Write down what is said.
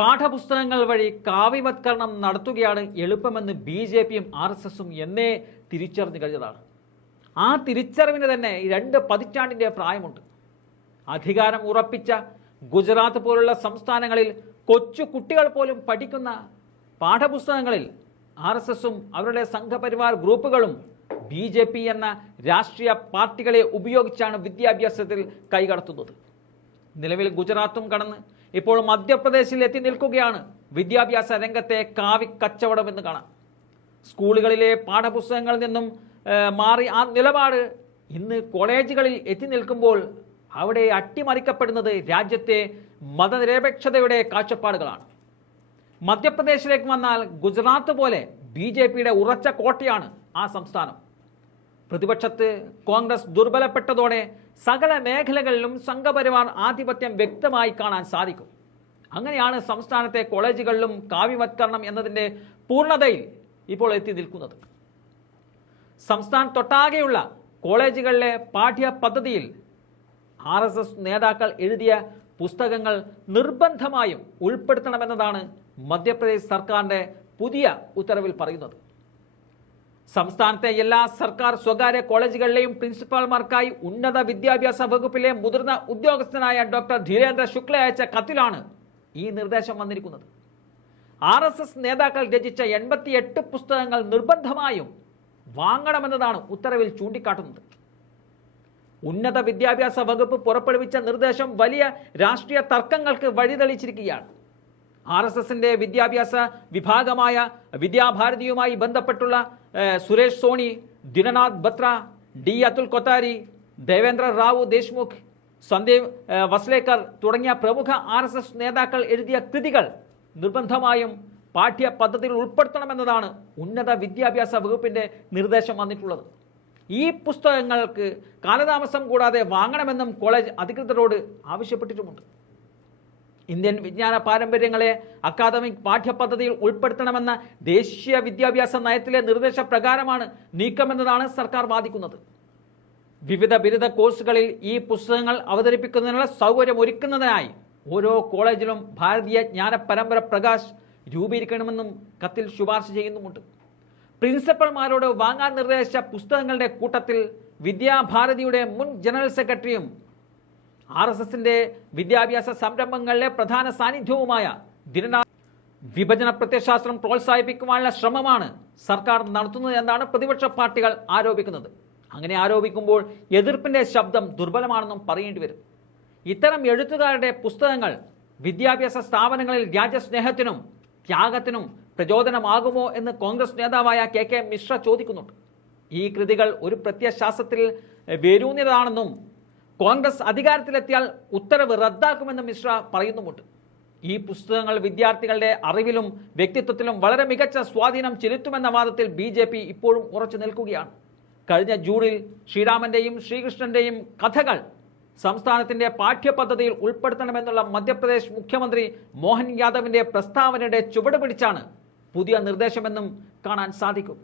പാഠപുസ്തകങ്ങൾ വഴി കാവ്യവത്കരണം നടത്തുകയാണ് എളുപ്പമെന്ന് ബി ജെ പിയും ആർ എസ് എസും എന്നേ തിരിച്ചറിഞ്ഞു കഴിഞ്ഞതാണ്. ആ തിരിച്ചറിവിന് തന്നെ രണ്ട് പതിറ്റാണ്ടിന്റെ പ്രായമുണ്ട്. അധികാരം ഉറപ്പിച്ച ഗുജറാത്ത് പോലുള്ള സംസ്ഥാനങ്ങളിൽ കൊച്ചു കുട്ടികൾ പോലും പഠിക്കുന്ന പാഠപുസ്തകങ്ങളിൽ ആർ എസ് എസും അവരുടെ സംഘപരിവാർ ഗ്രൂപ്പുകളും ബി ജെ പി എന്ന രാഷ്ട്രീയ പാർട്ടികളെ ഉപയോഗിച്ചാണ് വിദ്യാഭ്യാസത്തിൽ കൈകടത്തുന്നത്. നിലവിൽ ഗുജറാത്തും കടന്ന് ഇപ്പോൾ മധ്യപ്രദേശിൽ എത്തി നിൽക്കുകയാണ് വിദ്യാഭ്യാസ രംഗത്തെ കാവി കച്ചവടം എന്ന് കാണാം. സ്കൂളുകളിലെ പാഠപുസ്തകങ്ങളിൽ നിന്നും മാറി ആ നിലപാട് ഇന്ന് കോളേജുകളിൽ എത്തി നിൽക്കുമ്പോൾ അവിടെ അട്ടിമറിക്കപ്പെടുന്നത് രാജ്യത്തെ മതനിരപേക്ഷതയുടെ കാഴ്ചപ്പാടുകളാണ്. മധ്യപ്രദേശിലേക്ക് വന്നാൽ ഗുജറാത്ത് പോലെ ബി ജെ പിയുടെ ഉറച്ച കോട്ടയാണ് ആ സംസ്ഥാനം. പ്രതിപക്ഷത്ത് കോൺഗ്രസ് ദുർബലപ്പെട്ടതോടെ സകല മേഖലകളിലും സംഘപരിവാർ ആധിപത്യം വ്യക്തമായി കാണാൻ സാധിക്കും. അങ്ങനെയാണ് സംസ്ഥാനത്തെ കോളേജുകളിലും കാവ്യവത്കരണം എന്നതിന്റെ പൂർണതയിൽ ഇപ്പോൾ എത്തി നിൽക്കുന്നത്. സംസ്ഥാനത്തൊട്ടാകെയുള്ള കോളേജുകളിലെ പാഠ്യ പദ്ധതിയിൽ ആർ എസ് എസ് നേതാക്കൾ എഴുതിയ പുസ്തകങ്ങൾ നിർബന്ധമായും ഉൾപ്പെടുത്തണമെന്നതാണ് മധ്യപ്രദേശ് സർക്കാരിന്റെ പുതിയ ഉത്തരവിൽ പറയുന്നത്. സംസ്ഥാനത്തെ എല്ലാ സർക്കാർ സ്വകാര്യ കോളേജുകളിലെയും പ്രിൻസിപ്പാൾമാർക്കായി ഉന്നത വിദ്യാഭ്യാസ വകുപ്പിലെ മുതിർന്ന ഉദ്യോഗസ്ഥനായ ഡോക്ടർ ധീരേന്ദ്ര ശുക്ല അയച്ച കത്തിലാണ് ഈ നിർദ്ദേശം വന്നിരിക്കുന്നത്. ആർ എസ് എസ് നേതാക്കൾ രചിച്ച എൺപത്തിയെട്ട് പുസ്തകങ്ങൾ നിർബന്ധമായും വാങ്ങണമെന്നതാണ് ഉത്തരവിൽ ചൂണ്ടിക്കാട്ടുന്നത്. ഉന്നത വിദ്യാഭ്യാസ വകുപ്പ് പുറപ്പെടുവിച്ച നിർദ്ദേശം വലിയ രാഷ്ട്രീയ തർക്കങ്ങൾക്ക് വഴിതെളിച്ചിരിക്കുകയാണ്. ആർ എസ് എസിന്റെ വിദ്യാഭ്യാസ വിഭാഗമായ വിദ്യാഭാരതിയുമായി ബന്ധപ്പെട്ടുള്ള സുരേഷ് സോണി ദിനനാഥ് ബത്ര ഡി അതുൽ കൊത്താരി ദേവേന്ദ്ര റാവു ദേശ്മുഖ് സന്ദീപ് വസ്ലേക്കർ തുടങ്ങിയ പ്രമുഖ ആർ എസ് എസ് നേതാക്കൾ എഴുതിയ കൃതികൾ നിർബന്ധമായും പാഠ്യ പദ്ധതിയിൽ ഉൾപ്പെടുത്തണമെന്നതാണ് ഉന്നത വിദ്യാഭ്യാസ വകുപ്പിന്റെ നിർദ്ദേശം വന്നിട്ടുള്ളത്. ഈ പുസ്തകങ്ങൾക്ക് കാലതാമസം കൂടാതെ വാങ്ങണമെന്നും കോളേജ് അധികൃതരോട് ആവശ്യപ്പെട്ടിട്ടുമുണ്ട്. ഇന്ത്യൻ വിജ്ഞാന പാരമ്പര്യങ്ങളെ അക്കാദമിക് പാഠ്യപദ്ധതിയിൽ ഉൾപ്പെടുത്തണമെന്ന ദേശീയ വിദ്യാഭ്യാസ നയത്തിലെ നിർദ്ദേശപ്രകാരമാണ് നീക്കമെന്നതാണ് സർക്കാർ വാദിക്കുന്നത്. വിവിധ ബിരുദ കോഴ്സുകളിൽ ഈ പുസ്തകങ്ങൾ അവതരിപ്പിക്കുന്നതിനുള്ള സൗകര്യം ഒരുക്കുന്നതിനായി ഓരോ കോളേജിലും ഭാരതീയ ജ്ഞാന പരമ്പര പ്രകാശ് രൂപീകരിക്കണമെന്നും കത്തിൽ ശുപാർശ ചെയ്യുന്നുമുണ്ട്. പ്രിൻസിപ്പൽമാരോട് വാങ്ങാൻ നിർദ്ദേശിച്ച പുസ്തകങ്ങളുടെ കൂട്ടത്തിൽ വിദ്യാഭാരതിയുടെ മുൻ ജനറൽ സെക്രട്ടറിയും ആർ എസ് എസിന്റെ വിദ്യാഭ്യാസ സംരംഭങ്ങളിലെ പ്രധാന സാന്നിധ്യവുമായ ദിനനാഥ് വിഭജന പ്രത്യശാസ്ത്രം പ്രോത്സാഹിപ്പിക്കുവാനുള്ള ശ്രമമാണ് സർക്കാർ നടത്തുന്നത് എന്നാണ് പ്രതിപക്ഷ പാർട്ടികൾ ആരോപിക്കുന്നത്. അങ്ങനെ ആരോപിക്കുമ്പോൾ എതിർപ്പിന്റെ ശബ്ദം ദുർബലമാണെന്നും പറയേണ്ടി വരും. ഇത്തരം എഴുത്തുകാരുടെ പുസ്തകങ്ങൾ വിദ്യാഭ്യാസ സ്ഥാപനങ്ങളിൽ രാജ്യസ്നേഹത്തിനും ത്യാഗത്തിനും പ്രചോദനമാകുമോ എന്ന് കോൺഗ്രസ് നേതാവായ കെ കെ മിശ്ര ചോദിക്കുന്നുണ്ട്. ഈ കൃതികൾ ഒരു പ്രത്യശാസ്ത്രത്തിൽ വേരൂന്നിയതാണെന്നും കോൺഗ്രസ് അധികാരത്തിലെത്തിയാൽ ഉത്തരവ് റദ്ദാക്കുമെന്ന് മിശ്ര പറയുന്നുമുണ്ട്. ഈ പുസ്തകങ്ങൾ വിദ്യാർത്ഥികളുടെ അറിവിലും വ്യക്തിത്വത്തിലും വളരെ മികച്ച സ്വാധീനം ചെലുത്തുമെന്ന വാദത്തിൽ ബി ജെ പി ഇപ്പോഴും ഉറച്ചു നിൽക്കുകയാണ്. കഴിഞ്ഞ ജൂണിൽ ശ്രീരാമന്റെയും ശ്രീകൃഷ്ണന്റെയും കഥകൾ സംസ്ഥാനത്തിന്റെ പാഠ്യപദ്ധതിയിൽ ഉൾപ്പെടുത്തണമെന്നുള്ള മധ്യപ്രദേശ് മുഖ്യമന്ത്രി മോഹൻ യാദവിന്റെ പ്രസ്താവനയുടെ ചുവട് പിടിച്ചാണ് പുതിയ നിർദ്ദേശമെന്നും കാണാൻ സാധിക്കും.